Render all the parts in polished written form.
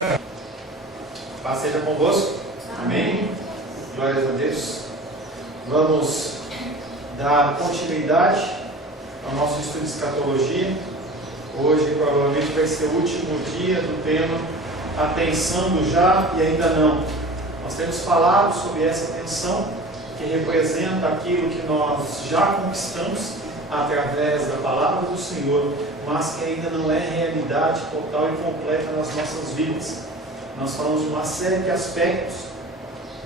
Paz seja convosco. Amém. Glórias a Deus. Vamos dar continuidade ao nosso estudo de escatologia. Hoje provavelmente vai ser o último dia do tema Atenção do Já e Ainda Não. Nós temos falado sobre essa atenção que representa aquilo que nós já conquistamos através da palavra do Senhor, mas que ainda não é realidade total e completa nas nossas vidas. Nós falamos de uma série de aspectos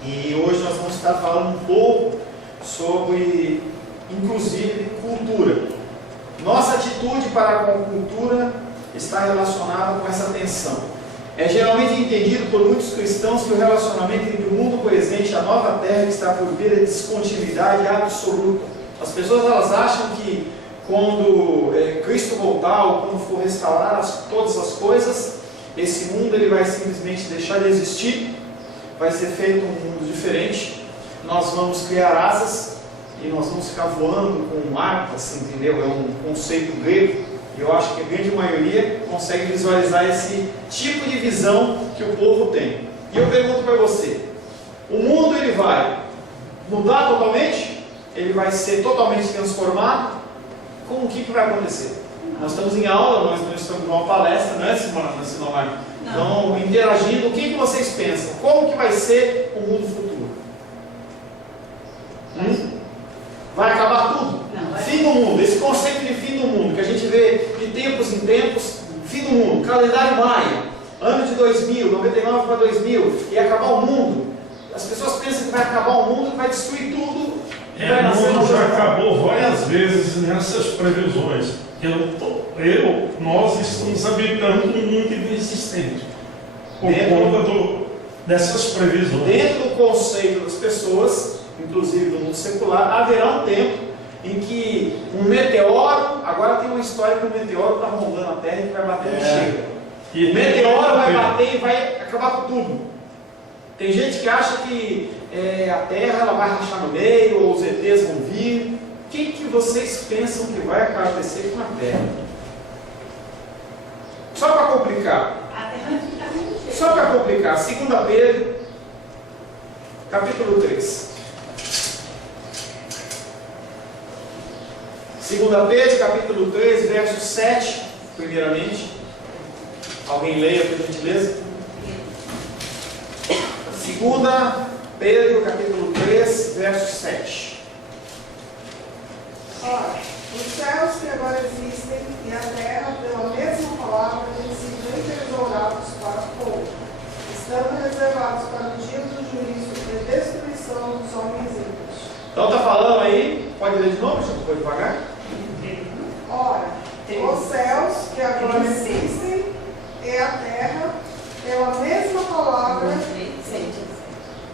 e hoje nós vamos estar falando um pouco sobre, inclusive, cultura. Nossa atitude para com a cultura está relacionada com essa tensão. É geralmente entendido por muitos cristãos que o relacionamento entre o mundo presente e a nova terra que está por vir é descontinuidade absoluta. As pessoas elas acham que quando Cristo voltar ou quando for restaurar todas as coisas, esse mundo ele vai simplesmente deixar de existir, vai ser feito um mundo diferente, nós vamos criar asas e nós vamos ficar voando com asas, entendeu? É um conceito grego e eu acho que a grande maioria consegue visualizar esse tipo de visão que o povo tem. E eu pergunto para você, o mundo ele vai mudar totalmente? Ele vai ser totalmente transformado? Com o que vai acontecer? Nós estamos em aula, nós não estamos numa palestra, não é, Simone? Então, interagindo, o que vocês pensam? Como que vai ser o mundo futuro? Vai acabar tudo? Não, fim do mundo, esse conceito de fim do mundo, que a gente vê de tempos em tempos, fim do mundo, calendário maia, ano de 2000, 99 para 2000, e acabar o mundo. As pessoas pensam que vai acabar o mundo, que vai destruir tudo. O mundo já acabou várias vezes nessas previsões. Nós estamos habitando um mundo inexistente por conta dessas previsões. Dentro do conceito das pessoas, inclusive do mundo secular, haverá um tempo em que um meteoro, agora tem uma história que um meteoro está rondando a Terra e vai bater no chega. E o meteoro vai bater e vai acabar com tudo. Tem gente que acha que a Terra ela vai rachar no meio, ou os ETs vão vir. O que vocês pensam que vai acontecer com a Terra? Só para complicar. Só para complicar, 2 Pedro, capítulo 3. 2 Pedro, capítulo 3, verso 7, primeiramente. Alguém leia, por gentileza? 2 Pedro, capítulo 3, verso 7. Ora, os céus que agora existem e a terra, pela mesma palavra, têm sido entesourados para fogo, estando reservados para o dia do juízo e destruição dos homens ímpios. Então está falando aí, pode ler de novo, gente? Pode devagar? Ora, os céus que agora existem e a terra, pela mesma palavra,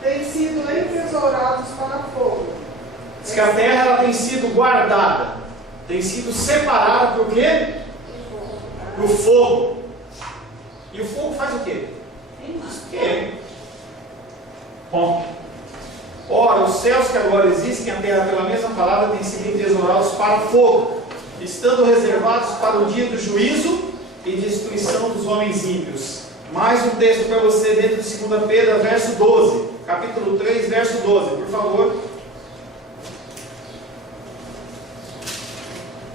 têm sido entesourados para fogo. Diz que a terra ela tem sido guardada, tem sido separada por quê? Por fogo. E o fogo faz o quê? Queima. Bom. Ora, os céus que agora existem, a terra pela mesma palavra têm sido entesourados para fogo, estando reservados para o dia do juízo e destruição dos homens ímpios. Mais um texto para você dentro de 2 Pedro, verso 12. Capítulo 3, verso 12, por favor.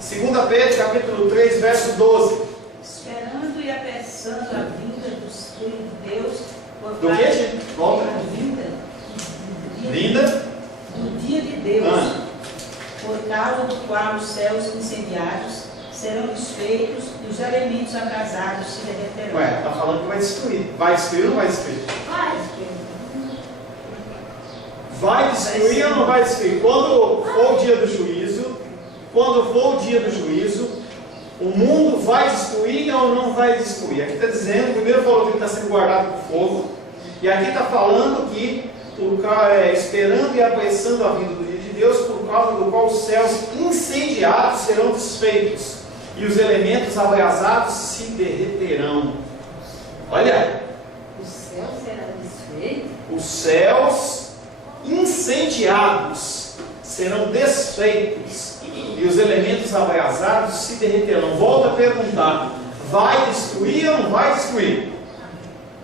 2 Pedro, capítulo 3, verso 12. Esperando e apressando a vinda do Filho de Deus. Do que, gente? Volta. Vinda do dia de Deus, por causa do qual os céus incendiados serão desfeitos e os elementos abrasados se derreterão. Ué, está falando que vai destruir. Vai destruir ou não vai destruir? Vai destruir ou não vai destruir? Quando for o dia do juízo, o mundo vai destruir ou não vai destruir? Aqui está dizendo, primeiro falou que ele está sendo guardado por fogo, e aqui está falando que, esperando e apressando a vinda do dia de Deus, por causa do qual os céus incendiados serão desfeitos, e os elementos abrasados se derreterão. Olha! O céu será desfeito? Os céus incendiados serão desfeitos e os elementos abrasados se derreterão. Volto a perguntar, vai destruir ou não vai destruir?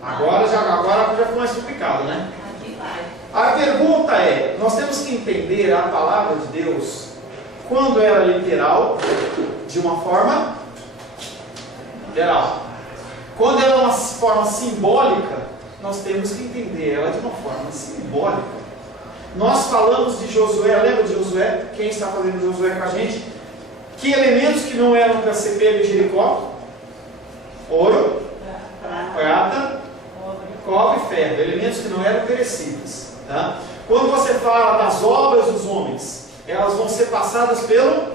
Agora já ficou mais complicado, né? Aqui vai. A pergunta é, nós temos que entender a palavra de Deus quando ela é literal, de uma forma literal. Quando ela é uma forma simbólica, nós temos que entender ela de uma forma simbólica. Nós falamos de Josué, lembra de Josué? Quem está fazendo Josué com a gente? Que elementos que não eram para ser pego em Jericó? Ouro, prata, cobre e ferro. Elementos que não eram perecíveis. Tá? Quando você fala das obras dos homens, elas vão ser passadas pelo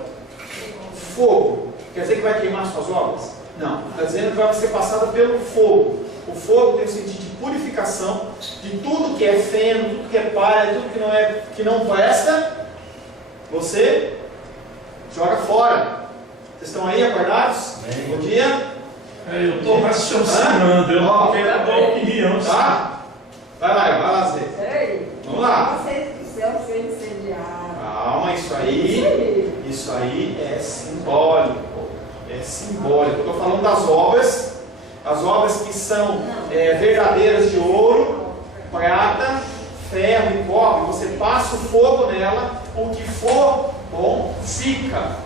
fogo. Quer dizer que vai queimar suas obras? Não. Está dizendo que vai ser passada pelo fogo. O fogo tem o sentido de purificação de tudo que é feno, tudo que é palha, tudo que não presta. Você joga fora. Vocês estão aí acordados? Bom dia. Eu estou raciocinando, eu não quero dar opinião. Tá? Vai lá, Zé. Ei, Vamos lá. vocês do céu ser incendiados. Calma, isso aí é simbólico. É simbólico. Estou falando das obras. As obras que são verdadeiras de ouro, prata, ferro e cobre. Você passa o fogo nela, o que for bom fica.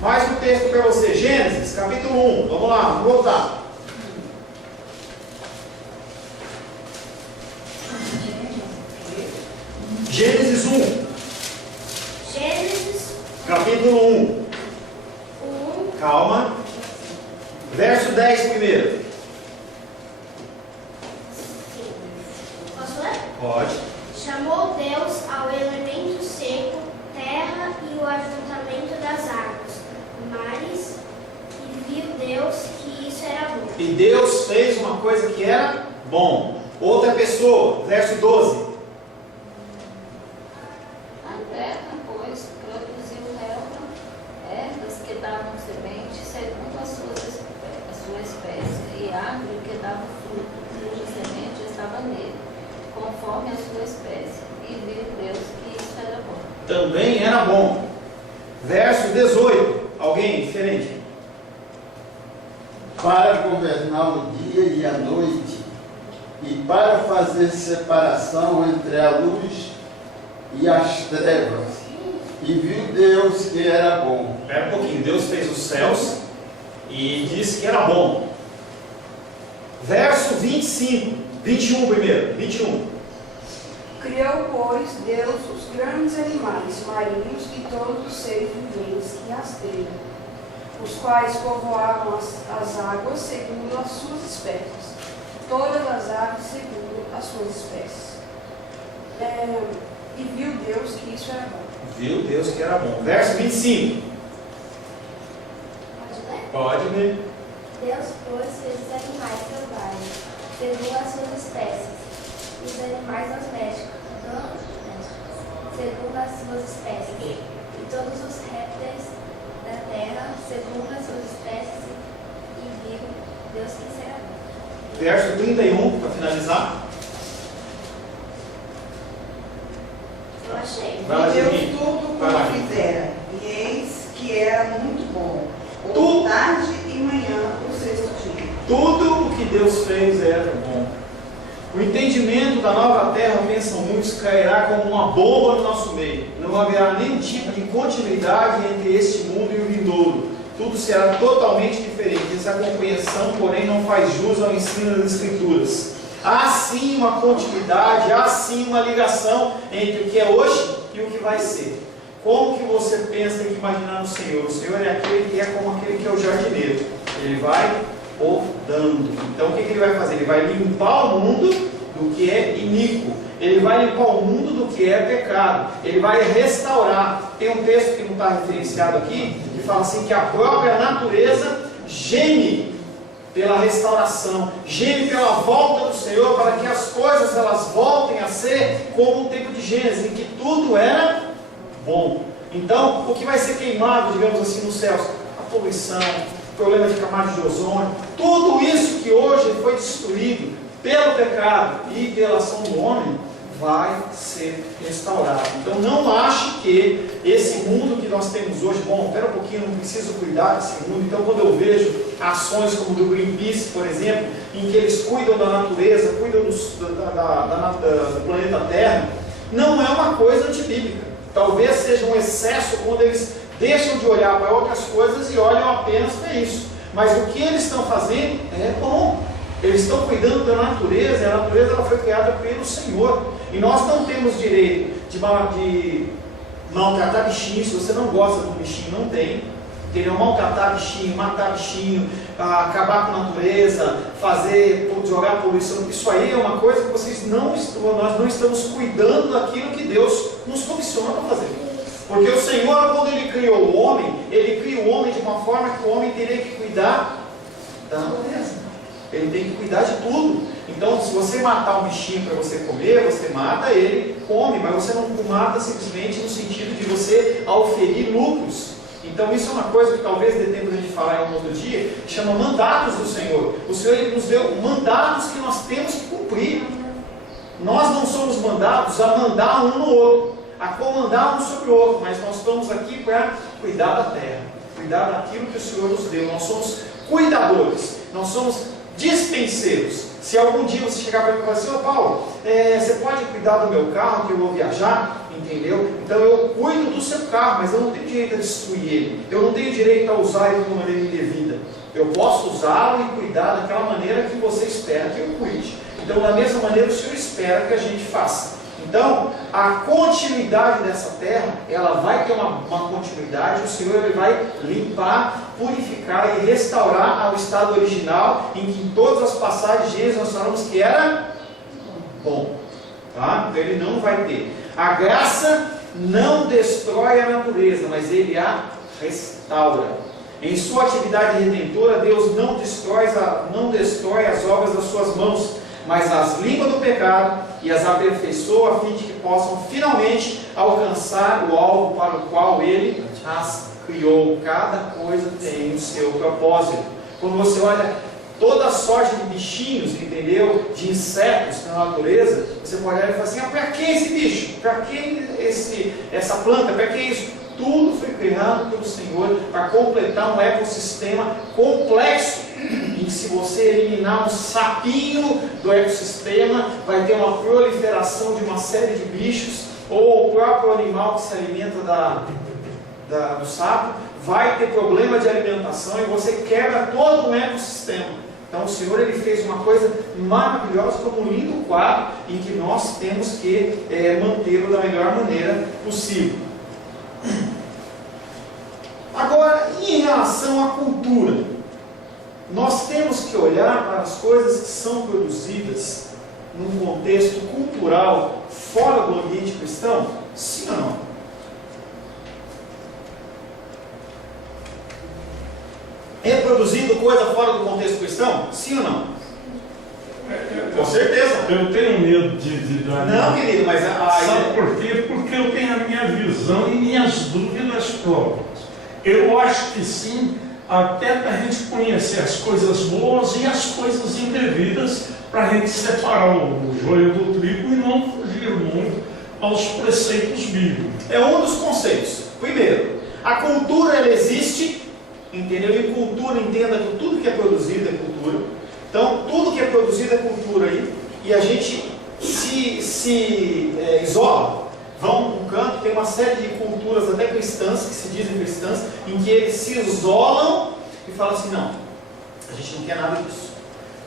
Mais um texto para você, Gênesis, capítulo 1. Vamos lá, vamos voltar. Gênesis 1. Gênesis Capítulo 1. 1, Calma. Verso 10 primeiro. posso ler? Pode. Chamou Deus ao elemento seco, terra e o ajuntamento das águas, mares, e viu Deus que isso era bom. E Deus fez uma coisa que era bom. Outra pessoa, verso 12. A terra, pois, produziu ervas que davam semente segundo a sua espécie, e árvore que dava fruto, cuja semente estava nele, conforme a sua espécie. E viu Deus que isso era bom. Também era bom. Verso 18. Alguém diferente? Para governar o dia e a noite, e para fazer separação entre a luz e as trevas. E viu Deus que era bom. Espera um pouquinho. Deus fez os céus e disse que era bom. Verso 25. 21 primeiro. 21. Criou, pois, Deus os grandes animais marinhos e todos os seres viventes que rasteiam, os quais povoavam as águas segundo as suas espécies, todas as aves segundo as suas espécies. E viu Deus que isso era bom. Viu Deus que era bom. Verso 25. Pode ler? Pode ler. Deus, pois, fez os animais selvagens, segundo as suas espécies, e os animais domésticos, segundo as suas espécies, e todos os répteis da terra, segundo as suas espécies, e viu Deus que isso era bom. Verso 31, para finalizar. Eu achei. Vai lá, E Deus Juninho. tudo Vai lá. como fizera, e eis que era muito bom. Tudo. Tarde e manhã, o sexto dia. Tudo o que Deus fez era bom. O entendimento da nova terra, pensam muitos, cairá como uma bomba no nosso meio. Não haverá nenhum tipo de continuidade entre este mundo e o vindouro. Tudo será totalmente diferente. Essa compreensão, porém, não faz jus ao ensino das Escrituras. Há sim uma continuidade, há sim uma ligação entre o que é hoje e o que vai ser. Como que você pensa em imaginar no Senhor? O Senhor é aquele que é como aquele que é o jardineiro. Ele vai podando. Então o que ele vai fazer? Ele vai limpar o mundo do que é iníquo. Ele vai limpar o mundo do que é pecado. Ele vai restaurar. Tem um texto que não está referenciado aqui, que fala assim que a própria natureza geme pela restauração, geme pela volta do Senhor, para que as coisas elas voltem a ser como o tempo de Gênesis, em que tudo era bom. Então, o que vai ser queimado, digamos assim, nos céus? A poluição, o problema de camada de ozônio, tudo isso que hoje foi destruído pelo pecado e pela ação do homem, vai ser restaurado. Então, não ache que esse mundo que nós temos hoje, bom, espera um pouquinho, não preciso cuidar desse mundo. Então, quando eu vejo ações como do Greenpeace, por exemplo, em que eles cuidam da natureza, cuidam do planeta Terra, não é uma coisa antibíblica. Talvez seja um excesso quando eles deixam de olhar para outras coisas e olham apenas para isso. Mas o que eles estão fazendo é bom. Eles estão cuidando da natureza, e a natureza ela foi criada pelo Senhor. E nós não temos direito de maltratar bichinhos. Se você não gosta de um bichinho, não tem. Entendeu? Maltratar bichinho, matar bichinho, acabar com a natureza, jogar poluição. Isso aí é uma coisa que nós não estamos cuidando daquilo que Deus nos comissiona para fazer. Porque o Senhor, quando Ele criou o homem, Ele cria o homem de uma forma que o homem teria que cuidar da natureza. Ele tem que cuidar de tudo. Então, se você matar um bichinho para você comer, você mata ele, come, mas você não o mata simplesmente no sentido de você auferir lucros. Então, isso é uma coisa que talvez dê tempo de a gente falar em um outro dia, que chama mandatos do Senhor. O Senhor Ele nos deu mandatos que nós temos que cumprir. Nós não somos mandados a mandar um no outro, a comandar um sobre o outro, mas nós estamos aqui para cuidar da terra, cuidar daquilo que o Senhor nos deu. Nós somos cuidadores, nós somos dispenseiros. Se algum dia você chegar para mim e falar assim: ô Paulo, você pode cuidar do meu carro que eu vou viajar? Entendeu? Então eu cuido do seu carro, mas eu não tenho direito a destruir ele, eu não tenho direito a usar ele de uma maneira indevida. Eu posso usá-lo e cuidar daquela maneira que você espera que eu cuide. Então, da mesma maneira, o Senhor espera que a gente faça. Então, a continuidade dessa terra, ela vai ter uma continuidade. O Senhor ele vai limpar, purificar e restaurar ao estado original, em que em todas as passagens de Gênesis nós falamos que era bom. Tá? Então, ele não vai ter. A graça não destrói a natureza, mas ele a restaura. Em sua atividade redentora, Deus não destrói as obras das suas mãos, mas as limpa do pecado e as aperfeiçoa a fim de que possam finalmente alcançar o alvo para o qual Ele as criou. Cada coisa tem o seu propósito. Quando você olha toda sorte de bichinhos, entendeu? De insetos na natureza, você pode olhar e falar assim: para que esse bicho? Para que essa planta? Para que isso? Tudo foi criado pelo Senhor para completar um ecossistema complexo, em que se você eliminar um sapinho do ecossistema, vai ter uma proliferação de uma série de bichos, ou o próprio animal que se alimenta do sapo vai ter problema de alimentação e você quebra todo o ecossistema. Então o Senhor ele fez uma coisa maravilhosa, como um lindo quadro, em que nós temos que mantê-lo da melhor maneira possível. Agora, em relação à cultura, nós temos que olhar para as coisas que são produzidas num contexto cultural fora do ambiente cristão? Sim ou não? É produzido coisa fora do contexto cristão? Sim ou não? Com certeza. Eu tenho medo de dar. Não, querido, mas sabe por quê? Porque eu tenho a minha visão e minhas dúvidas próprias. Eu acho que sim, até para a gente conhecer as coisas boas e as coisas indevidas, para a gente separar o joio do trigo e não fugir muito aos preceitos bíblicos. É um dos conceitos. Primeiro, a cultura ela existe, entendeu? E cultura, entenda que tudo que é produzido é cultura. Então, tudo que é produzido é cultura aí, e a gente se isola. Vão para um canto, tem uma série de culturas até cristãs, que se dizem cristãs, em que eles se isolam e falam assim: não, a gente não quer nada disso.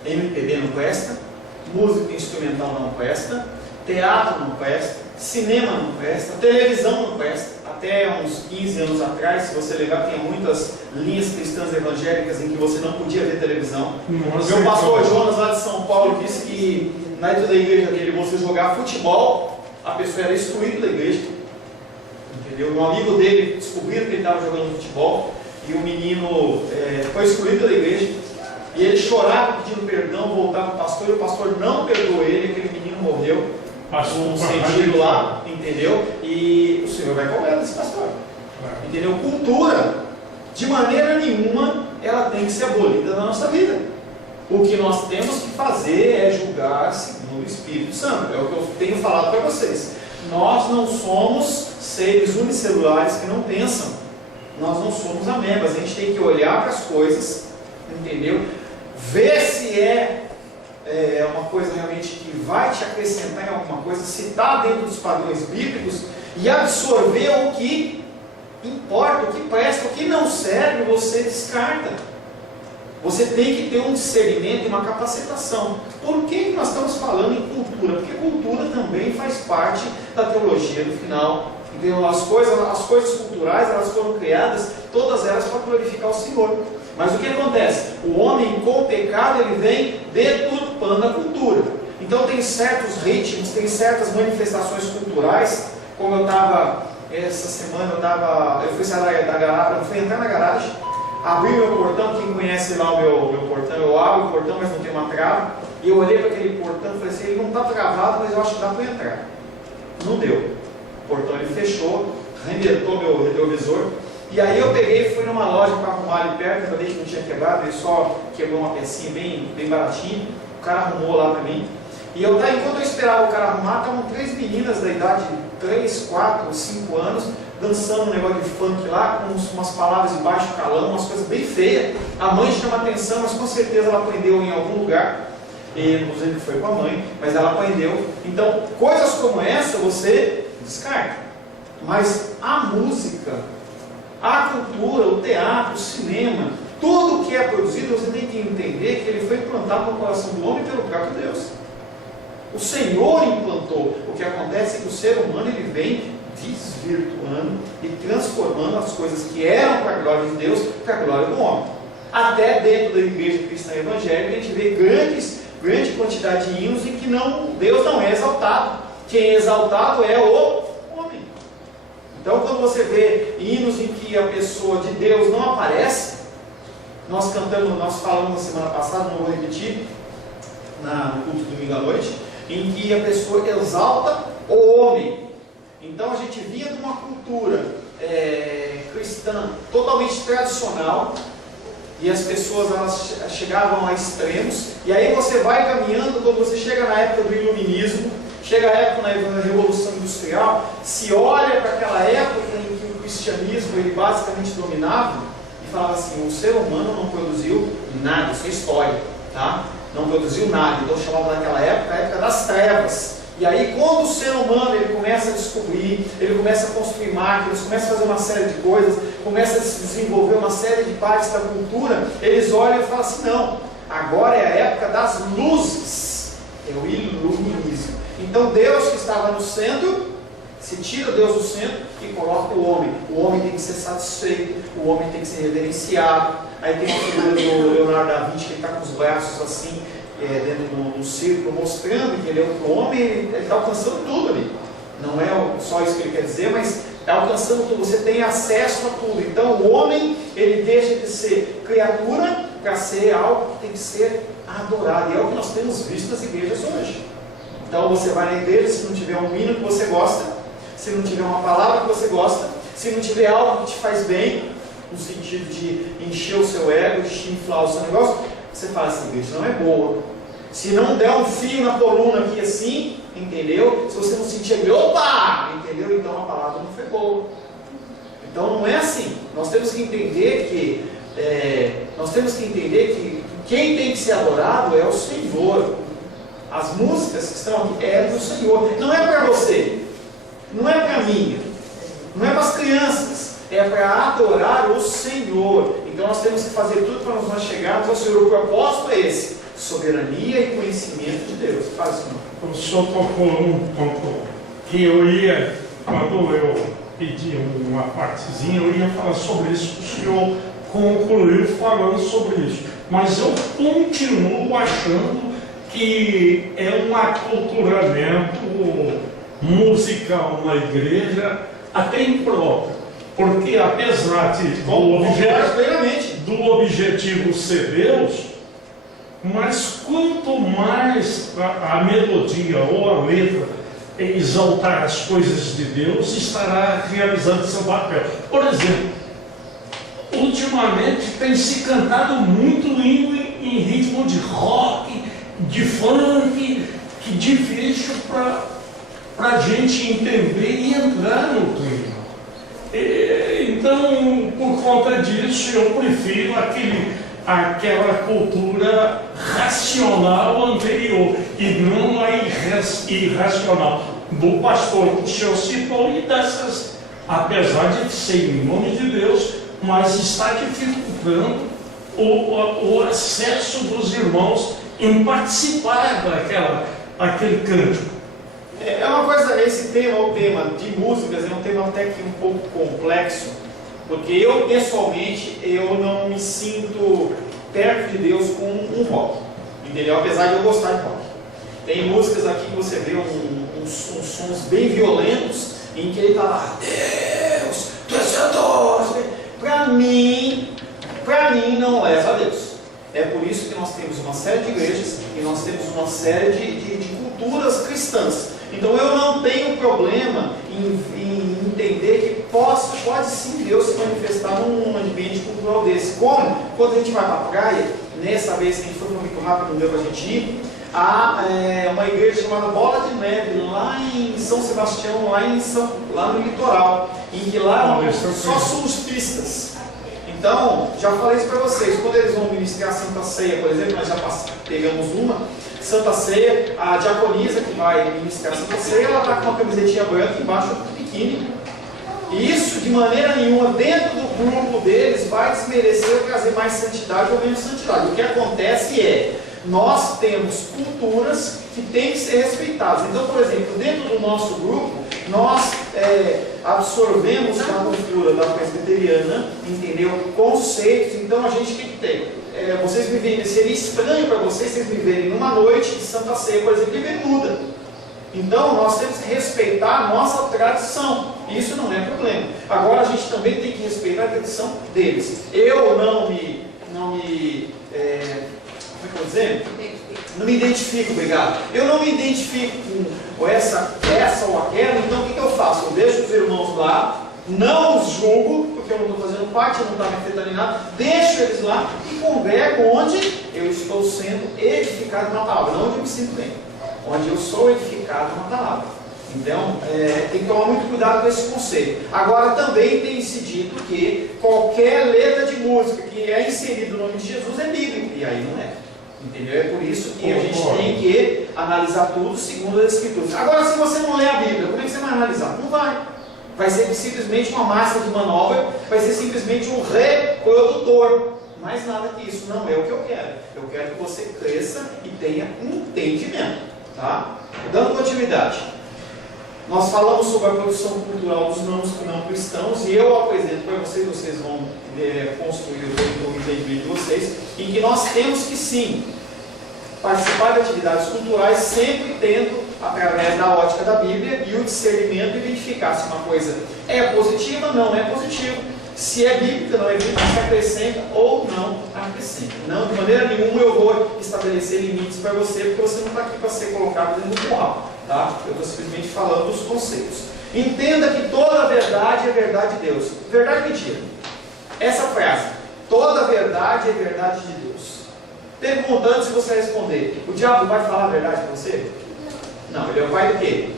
MPB não presta, música instrumental não presta, teatro não presta, cinema não presta, televisão não presta. Até uns 15 anos atrás, se você levar, tinha muitas linhas cristãs evangélicas em que você não podia ver televisão. Meu pastor Jonas, lá de São Paulo, disse que na igreja dele, você jogar futebol, a pessoa era excluída da igreja. Entendeu? Um amigo dele descobriu que ele estava jogando futebol e o menino foi excluído da igreja. E ele chorava pedindo perdão, voltava para o pastor, e o pastor não perdoou ele, aquele menino morreu. Passou um sentido lá, entendeu? E o Senhor vai cobrar desse pastor. Entendeu? Cultura, de maneira nenhuma, ela tem que ser abolida na nossa vida. O que nós temos que fazer é julgar segundo o Espírito Santo. É o que eu tenho falado para vocês. Nós não somos seres unicelulares que não pensam. Nós não somos amebas. A gente tem que olhar para as coisas, entendeu? Ver se é uma coisa realmente que vai te acrescentar em alguma coisa, se está dentro dos padrões bíblicos, e absorver o que importa, o que presta, o que não serve, você descarta. Você tem que ter um discernimento e uma capacitação. Por que nós estamos falando em cultura? Porque cultura também faz parte da teologia do final. Então, as coisas culturais, elas foram criadas, todas elas para glorificar o Senhor. Mas o que acontece? O homem com o pecado, ele vem deturpando a cultura. Então tem certos ritmos, tem certas manifestações culturais, como eu estava, essa semana eu fui sair da garagem, fui entrar na garagem, abri o meu portão, quem conhece lá o meu portão, eu abro o portão, mas não tem uma trava, e eu olhei para aquele portão e falei assim, ele não está travado, mas eu acho que dá para entrar. Não deu. O portão ele fechou, arrebentou meu retrovisor. E aí eu peguei e fui numa loja para arrumar ali perto, eu falei que não tinha quebrado, ele só quebrou uma pecinha bem baratinha, o cara arrumou lá para mim. E enquanto eu esperava o cara arrumar, estavam 3 meninas da idade de 3, 4, 5 anos, dançando um negócio de funk lá, com umas palavras de baixo calão, umas coisas bem feias. A mãe chama atenção, mas com certeza ela aprendeu em algum lugar, e não sei que foi com a mãe, mas ela aprendeu. Então, coisas como essa você descarta. Mas a música, a cultura, o teatro, o cinema, tudo que é produzido, você tem que entender que ele foi implantado no coração do homem pelo próprio Deus. O Senhor implantou. O que acontece é que o ser humano ele vem desvirtuando e transformando as coisas que eram para a glória de Deus para a glória do homem. Até dentro da igreja cristã evangélica a gente vê grande quantidade de hinos em que Deus não é exaltado. Quem é exaltado é o homem. Então, quando você vê hinos em que a pessoa de Deus não aparece, nós falamos na semana passada, não vou repetir, no culto de domingo à noite, em que a pessoa exalta o homem. Então, a gente vinha de uma cultura cristã totalmente tradicional, e as pessoas elas chegavam a extremos, e aí você vai caminhando, quando você chega na época do iluminismo, chega a época da Revolução Industrial, se olha para aquela época em que o cristianismo ele basicamente dominava, e falava assim, o ser humano não produziu nada, isso é história, tá? Não produziu nada, então chamava naquela época a época das trevas. E aí quando o ser humano ele começa a descobrir, ele começa a construir máquinas, começa a fazer uma série de coisas, começa a se desenvolver uma série de partes da cultura, eles olham e falam assim, não, agora é a época das luzes, é o iluminismo. Então Deus que estava no centro, se tira Deus do centro e coloca o homem tem que ser satisfeito, o homem tem que ser reverenciado. Aí tem a figura do Leonardo da Vinci que está com os braços assim, dentro do círculo, mostrando que ele é o homem, ele está alcançando tudo ali. Não é só isso que ele quer dizer, mas está alcançando tudo, você tem acesso a tudo. Então o homem, ele deixa de ser criatura para ser algo que tem que ser adorado. E é o que nós temos visto nas igrejas hoje. Então você vai na igreja, se não tiver um hino que você gosta, se não tiver uma palavra que você gosta, se não tiver algo que te faz bem, no sentido de encher o seu ego, de inflar o seu negócio, você fala assim, a igreja não é boa. Se não der um fio na coluna aqui assim, entendeu? Se você não sentir aquele, opa! Entendeu? Então a palavra não foi boa. Então não é assim. Nós temos que entender que quem tem que ser adorado é o Senhor. As músicas que estão aqui é do Senhor. Não é para você, não é para mim, não é para as crianças, é para adorar o Senhor. Então nós temos que fazer tudo para nós chegarmos ao Senhor. O propósito é esse: soberania e conhecimento de Deus. Faz isso, não. O senhor tocou um ponto que eu ia, quando eu pedi uma partezinha, eu ia falar sobre isso. O senhor concluiu falando sobre isso. Mas eu continuo achando que é um aculturamento musical na igreja até impróprio, porque apesar do objetivo ser Deus, mas quanto mais a melodia ou a letra exaltar as coisas de Deus, estará realizando seu papel. Por exemplo, ultimamente tem se cantado muito hino em ritmo de rock, de funk, que difícil para para a gente entender e entrar no clima. Então, por conta disso, eu prefiro aquela cultura racional anterior e não a irracional do pastor que o senhor citou e dessas, apesar de ser em nome de Deus, mas está dificultando o acesso dos irmãos em participar daquele cântico. É uma coisa, esse tema, o tema de músicas, é um tema até que um pouco complexo, porque eu pessoalmente, eu não me sinto perto de Deus com um rock, entendeu? Apesar de eu gostar de rock. Tem músicas aqui que você vê uns sons bem violentos, em que ele está lá, Deus, tu és santo. Para mim não leva a Deus. É por isso que nós temos uma série de igrejas e nós temos uma série de culturas cristãs. Então eu não tenho problema em entender que pode sim Deus se manifestar num ambiente cultural desse. Como? Quando a gente vai para a praia, nessa vez que a gente foi muito rápido, não deu para a gente ir, há uma igreja chamada Bola de Neve, lá em São Sebastião, lá no litoral, em que lá só surfistas. Então, já falei isso para vocês, quando eles vão ministrar a Santa Ceia, por exemplo, nós já pegamos uma Santa Ceia, a diaconisa que vai ministrar a Santa Ceia, ela está com uma camisetinha branca embaixo do biquíni. E isso, de maneira nenhuma, dentro do grupo deles, vai desmerecer ou trazer mais santidade ou menos santidade. O que acontece é, nós temos culturas que têm que ser respeitadas. Então, por exemplo, dentro do nosso grupo, nós absorvemos da cultura da presbiteriana, entendeu? Conceitos. Então, a gente tem que ter. Vocês me verem, seria estranho para vocês me verem numa noite de Santa Ceia, por exemplo, de bermuda. Então, nós temos que respeitar a nossa tradição. Isso não é problema. Agora, a gente também tem que respeitar a tradição deles. Eu não me identifico, obrigado. Eu não me identifico com essa ou aquela, então o que eu faço? Eu deixo os irmãos lá, não os julgo, porque eu não estou fazendo parte, não está me afetando em nada, deixo eles lá e congrego onde eu estou sendo edificado na palavra, não onde eu me sinto bem, onde eu sou edificado na palavra. Então, tem que tomar muito cuidado com esse conceito. Agora, também tem se dito que qualquer letra de música que é inserido no nome de Jesus é bíblico, e aí não é. Entendeu? É por isso que a gente tem que analisar tudo segundo as Escrituras. Agora, se você não lê a Bíblia, como é que você vai analisar? Não vai. Vai ser simplesmente uma massa de manobra, vai ser simplesmente um reprodutor. Mais nada que isso. Não é o que eu quero. Eu quero que você cresça e tenha entendimento. Tá? Dando continuidade. Nós falamos sobre a produção cultural dos não cristãos e eu apresento para vocês vão construir o entendimento de vocês, em que nós temos que sim participar de atividades culturais, sempre tendo, através da ótica da Bíblia e o discernimento, identificar se uma coisa é positiva, não é positiva, se é bíblica, não é bíblica, se acrescenta ou não acrescenta. Não, de maneira nenhuma eu vou estabelecer limites para você, porque você não está aqui para ser colocado dentro do curral. Tá? Eu estou simplesmente falando dos conceitos. Entenda que toda a verdade é verdade de Deus. Verdade ou mentira? Essa frase, toda a verdade é verdade de Deus. Perguntando se você responder, o diabo vai falar a verdade para você? Não, ele é o pai do quê?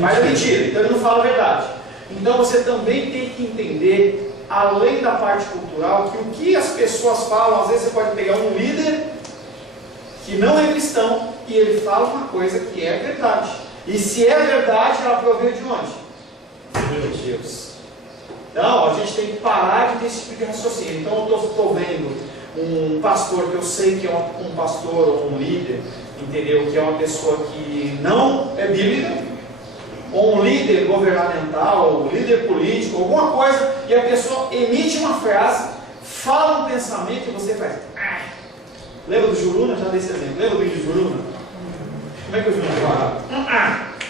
Pai da mentira, então ele não fala a verdade. Então você também tem que entender, além da parte cultural, que o que as pessoas falam, às vezes você pode pegar um líder que não é cristão e ele fala uma coisa que é verdade. E se é verdade, ela provém de onde? De Deus. Então, a gente tem que parar de ter esse tipo de raciocínio. Então, eu estou vendo um pastor que eu sei que é um pastor ou um líder, entendeu? Que é uma pessoa que não é bíblica, ou um líder governamental, um líder político, alguma coisa, e a pessoa emite uma frase, fala um pensamento e você faz... Lembra do Juruna? Já dei esse exemplo. Lembra do índio Juruna? Como é que o Juruna fala?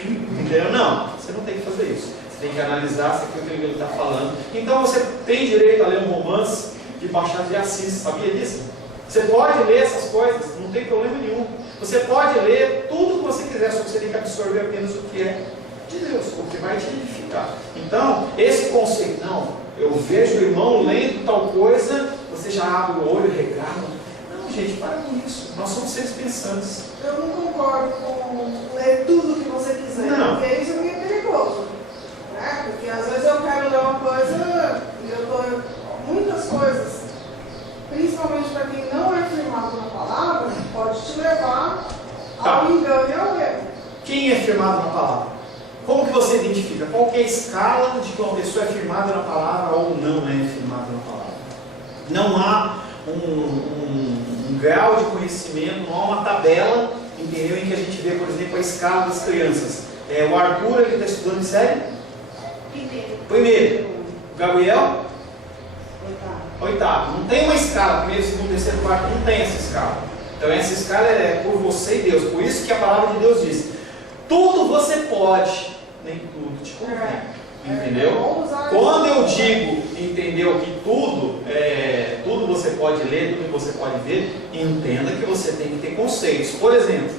Entendeu? Não, você não tem que fazer isso. Você tem que analisar se aquilo que ele está falando. Então você tem direito a ler um romance de Machado de Assis, sabia disso? Você pode ler essas coisas, não tem problema nenhum. Você pode ler tudo o que você quiser, só que você tem que absorver apenas o que é de Deus, o que vai te edificar. Então, esse conceito, não, eu vejo o irmão lendo tal coisa, você já abre o olho e regarra. Não, gente, para com isso. Nós somos seres pensantes. Eu não concordo com ler tudo que você quiser, Não. porque isso é meio perigoso. Né? Porque às vezes eu quero ler uma coisa e eu dou muitas coisas, principalmente para quem não é firmado na palavra, pode te levar ao engano e ao erro. Quem é firmado na palavra? Como que você identifica? Qual que é a escala de que uma pessoa é firmada na palavra ou não é firmada na palavra? Não há um grau de conhecimento, não há uma tabela, entendeu? Em que a gente vê, por exemplo, a escala das crianças. O Arthur, ele está estudando em série? Primeiro. O Gabriel? Oitavo. Não tem uma escala, primeiro, segundo, terceiro, quarto, não tem essa escala. Então essa escala é por você e Deus. Por isso que a palavra de Deus diz: tudo você pode, nem tudo te convém. Entendeu? Quando eu digo, entendeu, que tudo você pode ler, tudo você pode ver, entenda que você tem que ter conceitos. Por exemplo,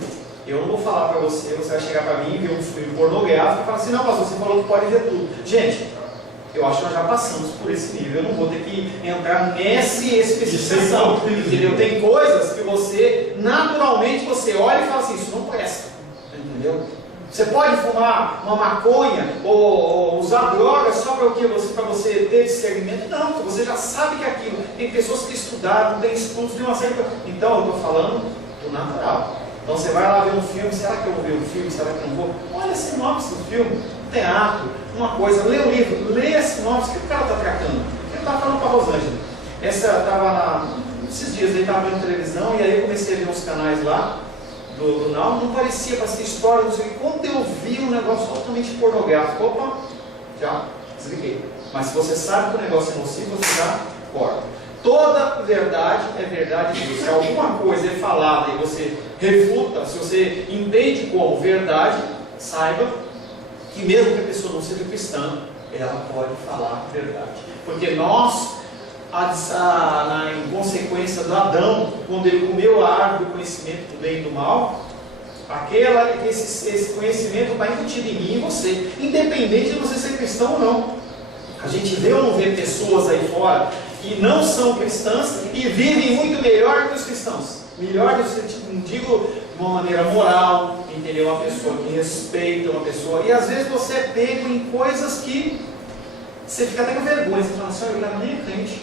eu não vou falar para você, você vai chegar para mim e ver um filme pornográfico e falar assim: não, pastor, você falou que pode ver tudo. Gente, eu acho que nós já passamos por esse nível. Eu não vou ter que entrar nessa especificação. Entendeu? Tem coisas que você, naturalmente, você olha e fala assim: isso não presta. Entendeu? Você pode fumar uma maconha ou usar drogas só para o quê? Para você ter discernimento? Não, porque você já sabe que é aquilo. Tem pessoas que estudaram, tem estudos de uma série de coisas. Então, eu estou falando do natural. Então, você vai lá ver um filme, será que eu vou ver um filme, será que eu não vou? Olha a sinopse do filme, um teatro, uma coisa, lê o livro, lê a sinopse, o que o cara está tratando? Ele está falando para a Rosângela. Esses dias ele estava vendo televisão e aí eu comecei a ver uns canais lá, não parecia para ser história, não sei o que. Quando eu vi um negócio altamente pornográfico, opa, já desliguei. Mas se você sabe que o negócio é nocivo, você já corta. Toda verdade é verdade de Deus. Se alguma coisa é falada e você refuta, se você entende como verdade, saiba que mesmo que a pessoa não seja cristã, ela pode falar verdade. Porque nós, em consequência do Adão, quando ele comeu a árvore do conhecimento do bem e do mal, esse conhecimento está embutido em mim e em você, independente de você ser cristão ou não. A gente vê ou não vê pessoas aí fora que não são cristãs e vivem muito melhor que os cristãos. Melhor, não digo de uma maneira moral, entendeu? Uma pessoa que respeita uma pessoa. E às vezes você é pego em coisas que você fica até com vergonha. Você fala assim: olha, o cara nem é crente.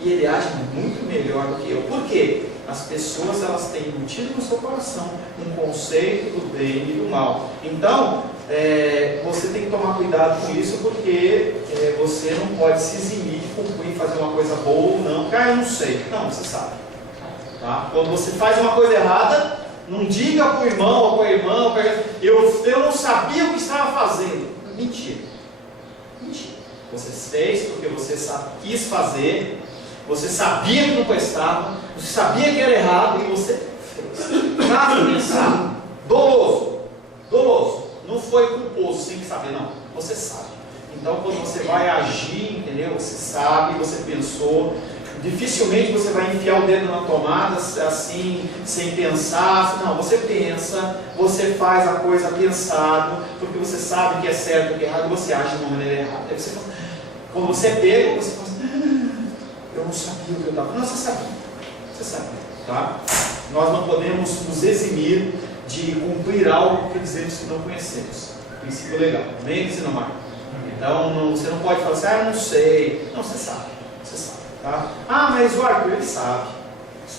E ele age muito melhor do que eu. Por quê? As pessoas, elas têm embutido no seu coração um conceito do bem e do mal. Então, você tem que tomar cuidado com isso, porque você não pode se eximir de cumprir, fazer uma coisa boa ou não. Cara, eu não sei. Não, você sabe. Tá? Quando você faz uma coisa errada, não diga para o irmão ou para a irmã: eu não sabia o que estava fazendo. Mentira. Mentira. Você fez porque você quis fazer. Você sabia que não prestava, você sabia que era errado e você fez. Nada pensado, doloso, não foi culposo sem saber, não. Você sabe. Então, quando você vai agir, entendeu? Você sabe, você pensou. Dificilmente você vai enfiar o dedo na tomada assim, sem pensar. Não, você pensa, você faz a coisa pensado, porque você sabe que é certo, que é errado, você age de uma maneira errada. Aí quando você pega, você fala assim: eu não sabia o que eu estava. Não, você sabia, tá? Nós não podemos nos eximir de cumprir algo que dizemos que não conhecemos. Princípio legal, nem ensino mais. Então, você não pode falar assim: eu não sei. Não, você sabe, tá? Mas o Arthur, ele sabe.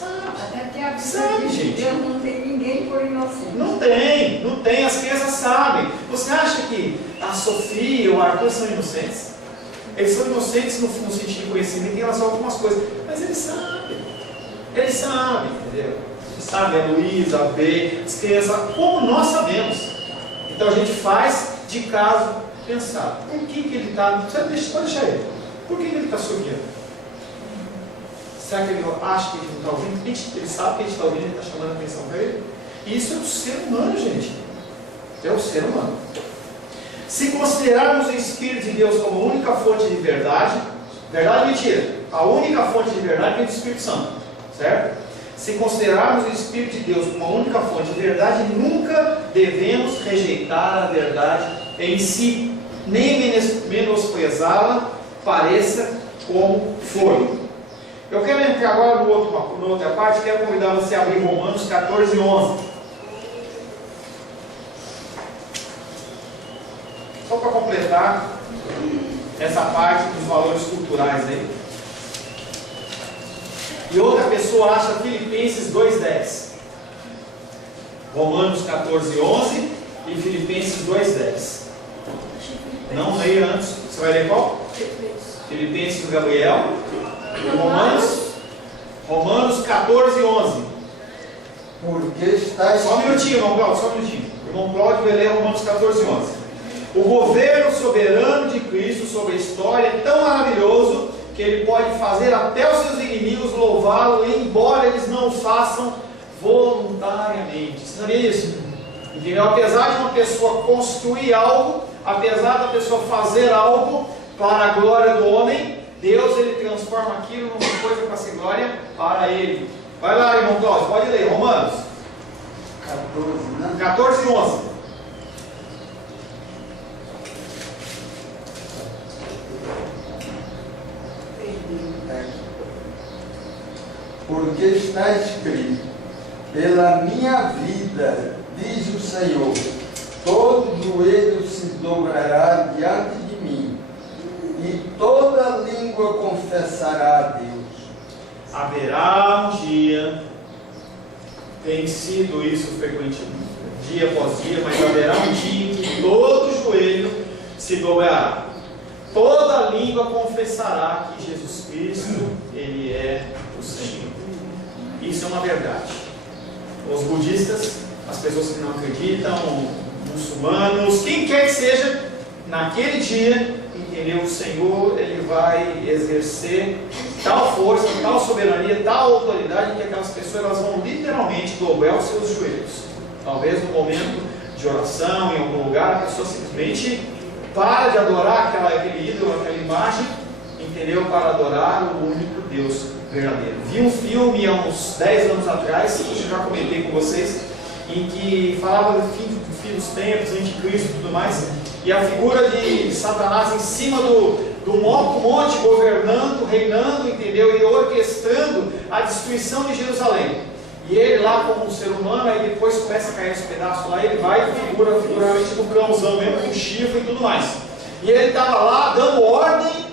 Até que a Sabe, gente. Deus não tem ninguém por inocente. Não tem, as crianças sabem. Você acha que a Sofia e o Arthur são inocentes? Eles são inocentes no sentido de conhecimento em relação a algumas coisas, mas eles sabem, entendeu? Eles sabem, a Luísa, a B, as crianças, como nós sabemos. Então a gente faz de caso pensado. Por que ele está? Pode deixar ele. Por que ele está sorrindo? Será que ele acha que ele não está ouvindo? Ele sabe que a gente está ouvindo, ele está chamando a atenção para ele? Isso é o ser humano, gente. É o ser humano. Se considerarmos o Espírito de Deus como a única fonte de verdade ou mentira? A única fonte de verdade vem do Espírito Santo, certo? Se considerarmos o Espírito de Deus como a única fonte de verdade, nunca devemos rejeitar a verdade em si, nem menosprezá-la, pareça como for. Eu quero entrar agora na outra parte, quero convidar você a abrir Romanos 14, 11. Só para completar essa parte dos valores culturais aí. E outra pessoa acha Filipenses 2,10. Romanos 14, 11 e Filipenses 2,10. Não leia antes. Você vai ler qual? Filipenses do Gabriel. Romanos 14, 11. Porque está Só um minutinho, irmão Cláudio, só um minutinho. O irmão Cláudio vai ler Romanos 14, 11. O governo soberano de Cristo sobre a história é tão maravilhoso que ele pode fazer até os seus inimigos louvá-lo, embora eles não o façam voluntariamente. Você sabia isso? Entendeu? Apesar de uma pessoa construir algo, apesar da pessoa fazer algo para a glória do homem, Deus ele transforma aquilo numa coisa para ser glória para ele. Vai lá, irmão Cláudio, pode ler, Romanos 14, 11. Porque está escrito: pela minha vida, diz o Senhor, todo joelho se dobrará diante de mim, e toda língua confessará a Deus. Haverá um dia, tem sido isso frequentemente, dia após dia, mas haverá um dia em que todo joelho se dobrará, toda língua confessará que Jesus Cristo, Ele é o Senhor. Isso é uma verdade. Os budistas, as pessoas que não acreditam, muçulmanos, quem quer que seja, naquele dia, entendeu? O Senhor, Ele vai exercer tal força, tal soberania, tal autoridade, que aquelas pessoas elas vão literalmente dobrar os seus joelhos. Talvez no momento de oração, em algum lugar, a pessoa simplesmente para de adorar aquele ídolo, aquela imagem, entendeu? Para adorar o único Deus verdadeiro. Vi um filme há uns 10 anos atrás, que eu já comentei com vocês, em que falava do fim dos tempos, anticristo e tudo mais, e a figura de Satanás em cima do monte, governando, reinando, entendeu? E orquestrando a destruição de Jerusalém. E ele lá como um ser humano, aí depois começa a cair os pedaços lá, ele vai figuramente no cãozão mesmo, com chifre e tudo mais. E ele estava lá dando ordem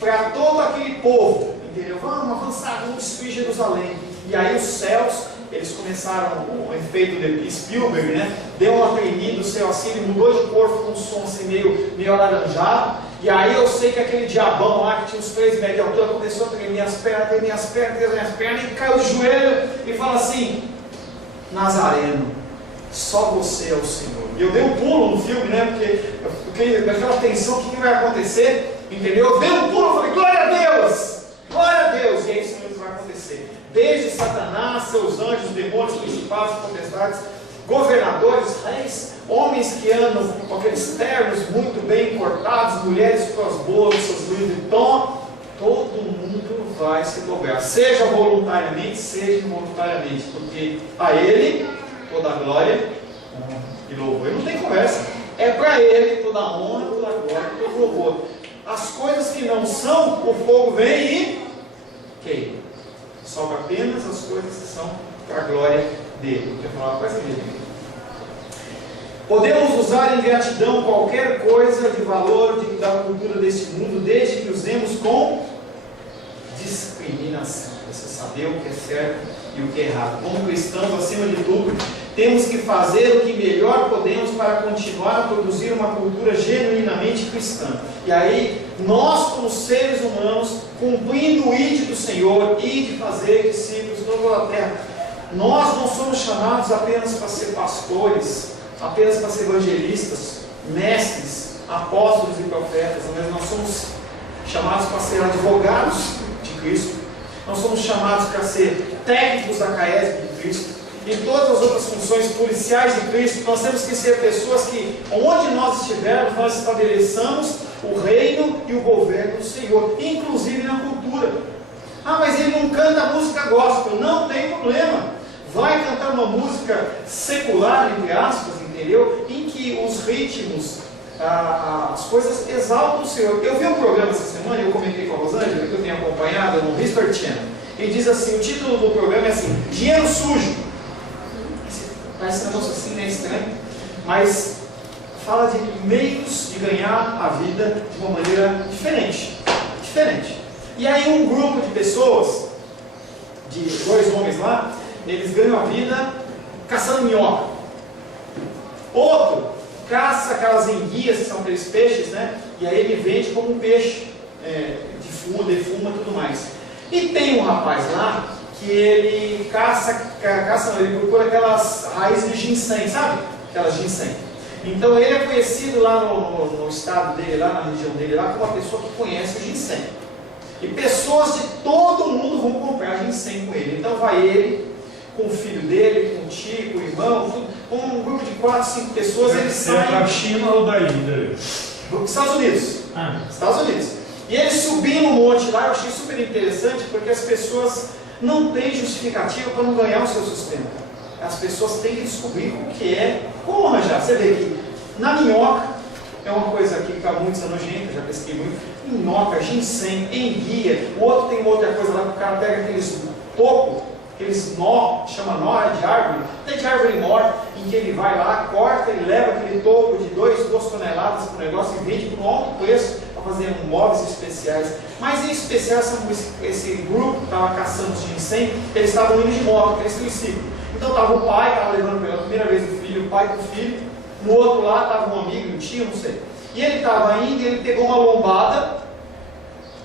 para todo aquele povo, entendeu? Vamos avançar, vamos destruir Jerusalém. E aí os céus, eles começaram, o efeito de Spielberg, né? Deu uma tremida, o céu assim, ele mudou de cor, ficou um som assim meio alaranjado. E aí eu sei que aquele diabão lá, que tinha uns 3 metros de altura, começou a tremer as pernas, e caiu de joelho e fala assim: Nazareno, só você é o Senhor. E eu dei um pulo no filme, né? Porque daquela tensão, o que vai acontecer? Entendeu? Eu dei um pulo e falei: glória a Deus! Glória a Deus! E é isso que vai acontecer. Desde Satanás, seus anjos, demônios, principados, potestades, governadores, reis, homens que andam com aqueles ternos muito bem cortados, mulheres com as boas, seus Louis Vuitton, todo mundo vai se dobrar, seja voluntariamente, seja involuntariamente, porque a Ele toda a glória e louvor. E não tem conversa, é para Ele toda a honra, toda a glória, todo o louvor. As coisas que não são, o fogo vem e queima. Sobra apenas as coisas que são para a glória dele. Quer falar uma coisa dele? Podemos usar em gratidão qualquer coisa de valor da cultura deste mundo, desde que usemos com discriminação. Você saber o que é certo e o que é errado. Como cristãos, acima de tudo, temos que fazer o que melhor podemos para continuar a produzir uma cultura genuinamente cristã. E aí, nós como seres humanos, cumprindo o ID do Senhor, de fazer discípulos de toda a terra, nós não somos chamados apenas para ser pastores, apenas para ser evangelistas, mestres, apóstolos e profetas, mas nós somos chamados para ser advogados de Cristo, nós somos chamados para ser técnicos da CAESB de Cristo, e todas as outras funções policiais de Cristo. Nós temos que ser pessoas que, onde nós estivermos, nós estabeleçamos o reino e o governo do Senhor, inclusive na cultura. Ah, mas ele não canta música gospel. Não tem problema. Vai cantar uma música secular, entre aspas, entendeu? Em que os ritmos, as coisas exaltam o Senhor. Eu vi um programa essa semana, eu comentei com a Rosângela, que eu tenho acompanhado, no History Channel. Ele diz assim, o título do programa é assim, Dinheiro Sujo. Parece um negócio assim, né, estranho, mas fala de meios de ganhar a vida de uma maneira diferente. E aí um grupo de pessoas, de 2 homens lá, eles ganham a vida caçando minhoca. Outro caça aquelas enguias, que são aqueles peixes, né? E aí ele vende como um peixe, defuma e tudo mais. E tem um rapaz lá que ele ele procura aquelas raízes de ginseng, sabe? Aquelas ginseng. Então ele é conhecido lá no estado dele, lá na região dele, lá como uma pessoa que conhece o ginseng. E pessoas de todo mundo vão comprar ginseng com ele. Então vai ele, com o filho dele, com o tio, com o irmão, com um grupo de 4, 5 pessoas, eles saem... É da China ou da Índia? Dos Estados Unidos. Estados Unidos. E eles subindo um monte lá, eu achei super interessante, porque as pessoas não têm justificativa para não ganhar o seu sustento. As pessoas têm que descobrir o que é, como arranjar. Você vê que na minhoca, é uma coisa que para muitos é nojenta, já pesquei muito, minhoca, ginseng, enguia, o outro tem outra coisa lá que o cara pega aqueles tocos, aqueles nó, chama nó de árvore, até de árvore morta, em que ele vai lá, corta, ele leva aquele toco de 2 toneladas para o negócio e vende por um alto preço para fazer móveis especiais. Mas em especial esse grupo que estava caçando ginseng, eles estavam indo de moto, aqueles triciclos. Então estava o pai, estava levando pela primeira vez o filho, o pai com o filho, no outro lado estava um amigo, um tio, não sei. E ele estava indo e ele pegou uma lombada,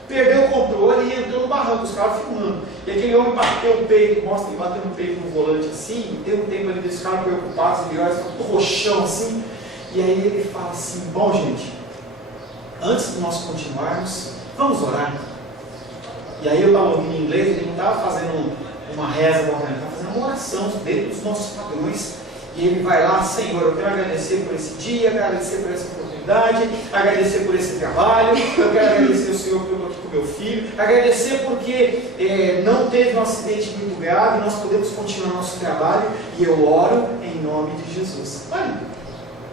perdeu o controle e entrou no barranco, os caras filmando. E aquele homem bateu o peito, mostra ele batendo o peito no volante assim, deu um tempo ali dos caras preocupados, ele olha, ficou todo roxão assim. E aí ele fala assim, bom gente, antes de nós continuarmos, vamos orar. E aí eu estava ouvindo em inglês, ele não estava fazendo uma reza, ele estava fazendo uma oração dentro dos nossos padrões. E ele vai lá, Senhor, eu quero agradecer por esse dia, agradecer por essa oportunidade, agradecer por esse trabalho, eu quero agradecer ao Senhor porque eu estou aqui com meu filho, agradecer porque não teve um acidente muito grave, nós podemos continuar nosso trabalho, e eu oro em nome de Jesus. Olha,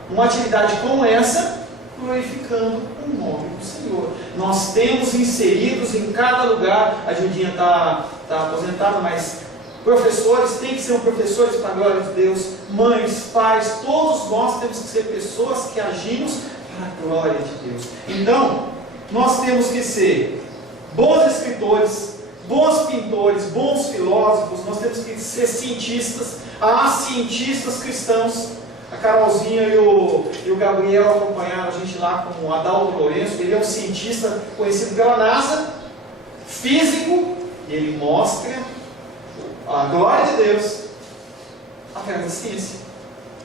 uma atividade como essa, glorificando o nome do Senhor. Nós temos inseridos em cada lugar, a Judinha está aposentada, mas professores têm que ser professores para a glória de Deus, mães, pais, todos nós temos que ser pessoas que agimos para a glória de Deus. Então, nós temos que ser bons escritores, bons pintores, bons filósofos, nós temos que ser cientistas. Há cientistas cristãos. A Carolzinha e o Gabriel acompanharam a gente lá com o Adalto Lourenço. Ele é um cientista conhecido pela NASA, físico, e ele mostra a glória de Deus através da ciência.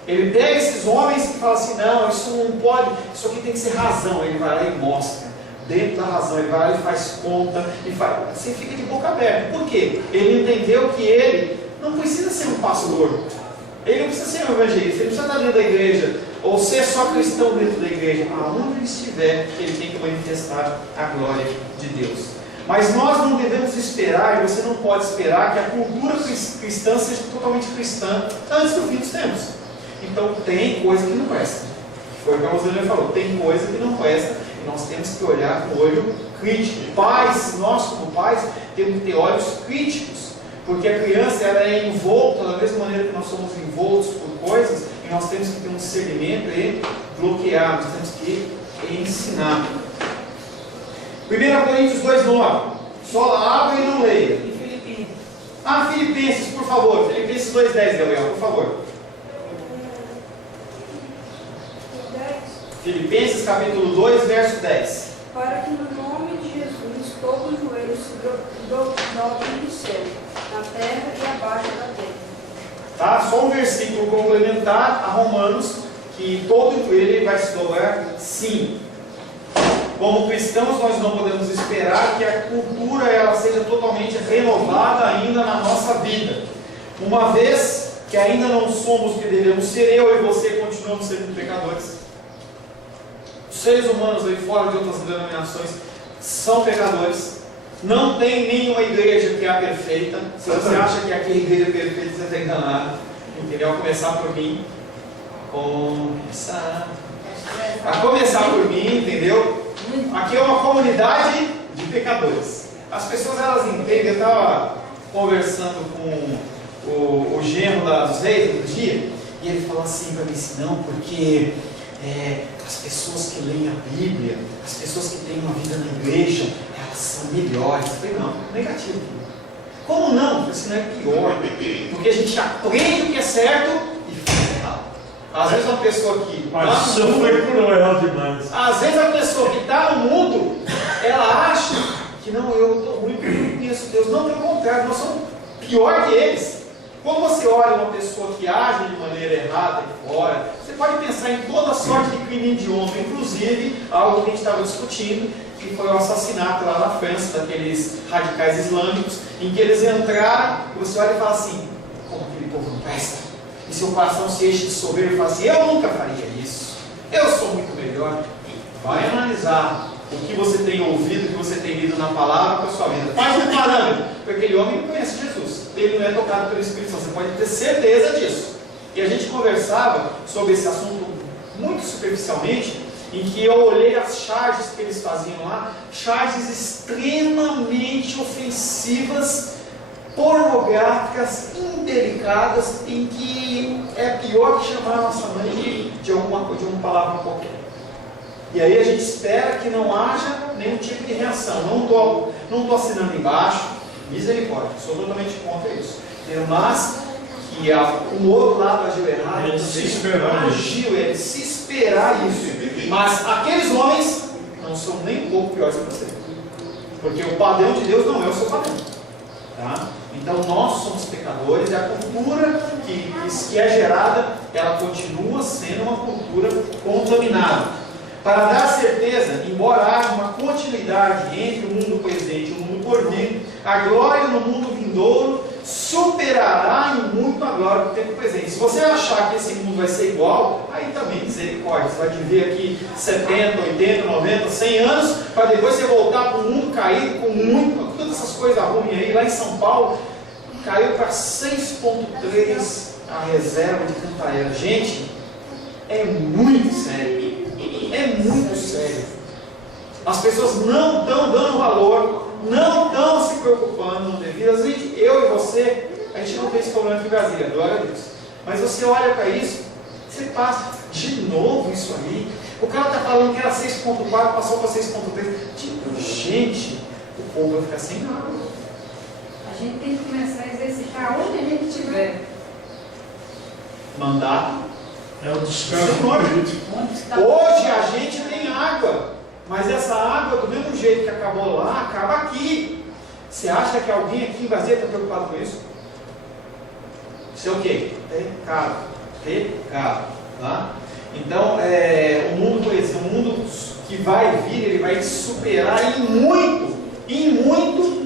Ele pega esses homens que falam assim, não, isso não pode, isso aqui tem que ser razão. Ele vai lá e mostra, dentro da razão, ele vai lá e faz conta, e faz, você fica de boca aberta. Por quê? Ele entendeu que ele não precisa ser um pastor, ele não precisa ser um evangelista, ele não precisa estar dentro da igreja, ou ser só cristão dentro da igreja. Aonde ele estiver, ele tem que manifestar a glória de Deus. Mas nós não devemos esperar, e você não pode esperar, que a cultura cristã seja totalmente cristã antes do fim dos tempos. Então tem coisa que não presta. Foi o que a Rosângela falou, tem coisa que não presta, e nós temos que olhar com olho crítico. Pais, nós como pais, temos que ter olhos críticos, porque a criança ela é envolta da mesma maneira que nós somos envoltos por coisas, e nós temos que ter um discernimento e bloquear, nós temos que ensinar. 1 Coríntios 2,9. Só abra e não leia. E Filipenses. Filipenses, por favor. Filipenses 2,10, Gabriel, por favor. Filipenses capítulo 2, verso 10. Para que no nome de Jesus todo o joelho se dobre no céu, na terra e abaixo da terra. Tá? Só um versículo complementar a Romanos, que todo joelho vai se dobrar sim. Como cristãos, nós não podemos esperar que a cultura ela seja totalmente renovada ainda na nossa vida. Uma vez que ainda não somos o que devemos ser, eu e você continuamos sendo pecadores. Os seres humanos aí fora de outras denominações são pecadores. Não tem nenhuma igreja que é a perfeita. Se você acha que aqui é a igreja perfeita, você está enganado. Entendeu? A começar por mim. A começar por mim, entendeu? Aqui é uma comunidade de pecadores. As pessoas elas entendem, eu estava conversando com o genro dos reis outro dia, e ele falou assim para mim, assim, não, porque as pessoas que leem a Bíblia, as pessoas que têm uma vida na igreja, elas são melhores. Eu falei, não, negativo. Como não? Eu falei, assim, não é pior, porque a gente aprende o que é certo e faz errado. Às vezes uma pessoa que Mas isso foi cruel demais. às vezes a pessoa que está no mundo, ela acha que não, eu estou ruim porque eu não conheço Deus. Não, pelo contrário, nós somos pior que eles. Quando você olha uma pessoa que age de maneira errada e fora, você pode pensar em toda sorte de crime hediondo, inclusive algo que a gente estava discutindo, que foi o assassinato lá na França daqueles radicais islâmicos, em que eles entraram, e você olha e fala assim, como aquele povo não presta? E seu coração se enche de soberba e fala assim, eu nunca faria isso, eu sou muito melhor. E vai analisar o que você tem ouvido, o que você tem lido na palavra para a sua vida. Faz um parâmetro, porque aquele homem não conhece Jesus, ele não é tocado pelo Espírito Santo, você pode ter certeza disso. E a gente conversava sobre esse assunto muito superficialmente, em que eu olhei as charges que eles faziam lá, charges extremamente ofensivas, pornográficas, indelicadas, em que é pior que chamar a nossa mãe de uma palavra qualquer. E aí a gente espera que não haja nenhum tipo de reação. Não estou assinando embaixo, misericórdia, sou totalmente contra isso. Mas que o outro lado agiu errado, Ele se esperar isso. Mas aqueles homens não são nem um pouco piores que você. Porque o padrão de Deus não é o seu padrão. Tá? Então nós somos pecadores e a cultura que é gerada, ela continua sendo uma cultura contaminada. Para dar certeza, embora haja uma continuidade entre o mundo presente e o mundo por vir, a glória no mundo vindouro superará em muito a glória do tempo presente. Se você achar que esse mundo vai ser igual, aí também misericórdia. Você vai viver aqui 70, 80, 90, 100 anos, para depois você voltar para um mundo caído com todas essas coisas ruins aí. Lá em São Paulo, caiu para 6,3 a reserva de Cantareira. Gente, é muito sério. É muito sério. As pessoas não estão dando valor, não estão se preocupando no devido. Às vezes eu e você, a gente não tem esse problema aqui em Brasília, glória a Deus. Mas você olha para isso, você passa de novo isso aí. O cara está falando que era 6,4, passou para 6,3. Tipo, gente, o povo vai ficar sem água. A gente tem que começar a exercitar onde a gente estiver. Mandato. É o descanso político. Hoje a gente tem água, mas essa água, do mesmo jeito que acabou lá, acaba aqui. Você acha que alguém aqui em Brasília está preocupado com isso? Isso é o quê? Pecado. Tá? Então, o mundo que vai vir, ele vai superar em muito,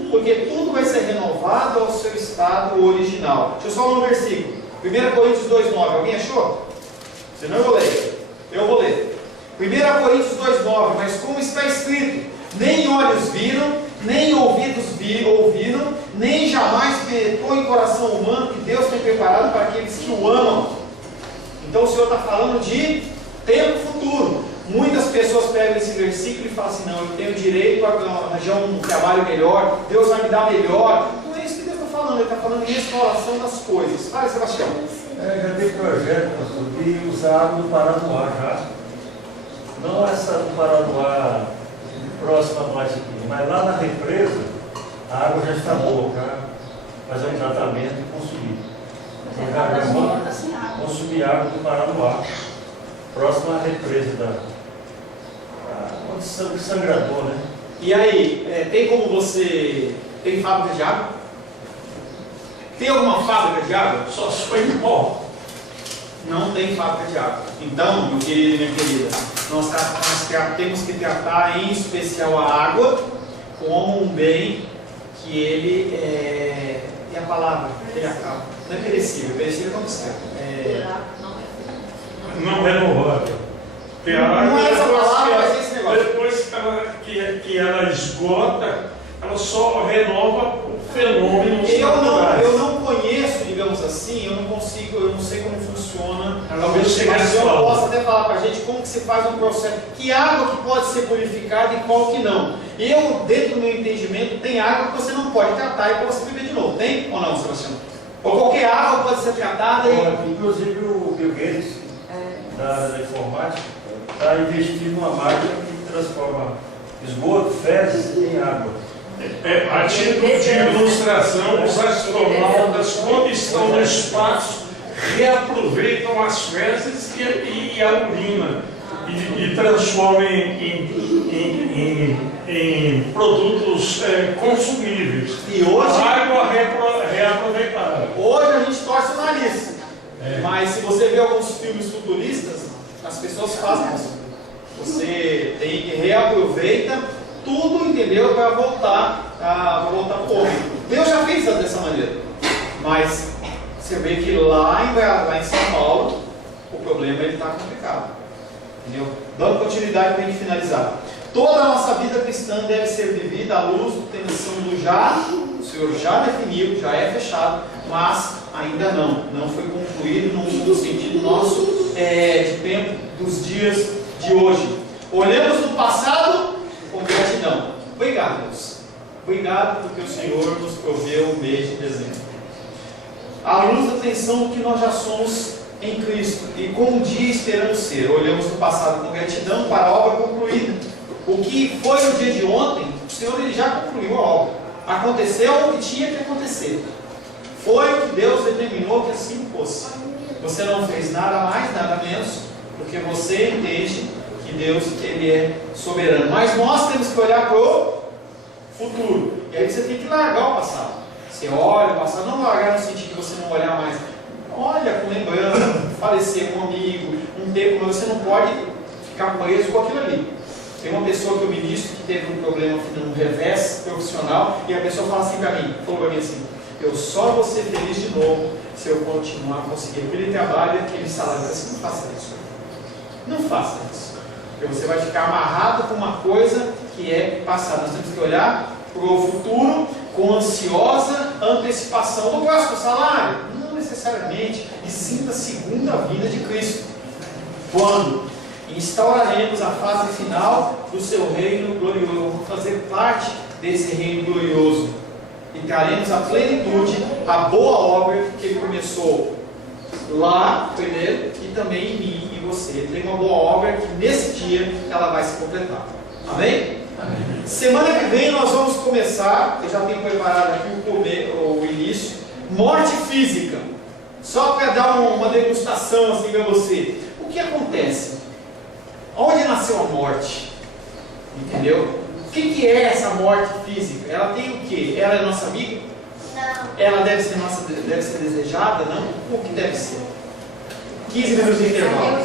porque tudo vai ser renovado ao seu estado original. Deixa eu só ler um versículo. 1 Coríntios 2,9. Alguém achou? Senão eu vou ler. 1 Coríntios 2,9. Mas como está escrito, nem olhos viram, nem ouvidos ouviram, nem jamais penetrou em coração humano que Deus tem preparado para aqueles que o amam. Então o Senhor está falando de tempo futuro. Muitas pessoas pegam esse versículo e falam assim, não, eu tenho direito a arranjar um trabalho melhor, Deus vai me dar melhor. Não é isso que Deus está falando, Ele está falando em restauração das coisas. Fala, Sebastião. Já tem projeto, pastor, de usar água do Paranoá já. Não essa do Paranoá próxima a nós aqui, mas lá na represa a água já está boa para fazer um tratamento e consumir. Consumir água do Paranoá, próxima à represa onde sangrador, né? E aí, tem como você... Tem fábrica de água? Tem alguma fábrica de água? Só se foi em pó. Não tem fábrica de água. Então, meu querido e minha querida, nós temos que tratar em especial a água como um bem que ele é a palavra, que ele acaba. Não é perecível, perecível é como certo. Não renovável. Não é essa palavra, mas esse negócio. Depois que ela esgota, ela só renova o fenômeno. Eu não conheço, digamos assim, eu não sei como funciona. Talvez mas eu possa até falar para a gente como que se faz um processo, que água que pode ser purificada e qual que não. Eu, dentro do meu entendimento, tem água que você não pode tratar e pode você beber de novo. Tem ou não, Sebastião? Ou qualquer água pode ser tratada e... Inclusive o Bill Gates, da área da informática, está investindo numa máquina que transforma esgoto, fezes em água. A título de ilustração, os astronautas, quando estão no espaço, reaproveitam as fezes e a urina e transformam em produtos consumíveis. E hoje, a água reaproveitada. Hoje a gente torce o nariz. Mas se você vê alguns filmes futuristas, as pessoas fazem isso. Você tem que reaproveita tudo, entendeu? Para voltar para o homem. Deus já fez dessa maneira. Mas você vê que lá em São Paulo, o problema está complicado. Entendeu? Dando continuidade para a gente finalizar. Toda a nossa vida cristã deve ser vivida à luz da tensão do já. O Senhor já definiu, já é fechado, mas ainda não foi concluído no sentido nosso de tempo dos dias de hoje. Olhamos no passado com gratidão. Obrigado, Deus. Obrigado porque o Senhor nos proveu o mês de dezembro. À luz da tensão do que nós já somos em Cristo e como um dia esperamos ser. Olhamos no passado com gratidão para a obra concluída. O que foi no dia de ontem, o Senhor ele já concluiu a obra. Aconteceu o que tinha que acontecer. Foi o que Deus determinou que assim fosse. Você não fez nada mais, nada menos, porque você entende que Deus ele é soberano. Mas nós temos que olhar para o futuro. E aí você tem que largar o passado. Você olha o passado, não largar no sentido de você não olhar mais. Olha com lembrança, faleceu um amigo, um tempo, mas você não pode ficar preso com aquilo ali. Tem uma pessoa que eu ministro que teve um problema no revés profissional e a pessoa falou para mim assim, eu só vou ser feliz de novo se eu continuar a conseguir aquele trabalho e aquele salário. Assim, não faça isso. Não faça isso. Porque você vai ficar amarrado com uma coisa que é passada. Nós temos que olhar para o futuro com ansiosa antecipação do próximo salário. Não necessariamente, e sim da segunda vinda de Cristo. Quando instauraremos a fase final do seu reino glorioso. Vamos fazer parte desse reino glorioso. E traremos a plenitude, a boa obra que ele começou lá primeiro e também em mim e você. Tem uma boa obra que nesse dia ela vai se completar. Amém? Amém. Semana que vem nós vamos começar, eu já tenho preparado aqui o início, morte física. Só para dar uma degustação assim para você. O que acontece? Onde nasceu a morte? Entendeu? O que é essa morte física? Ela tem o quê? Ela é nossa amiga? Não. Ela deve ser desejada? Não? O que deve ser? 15 minutos de intervalo.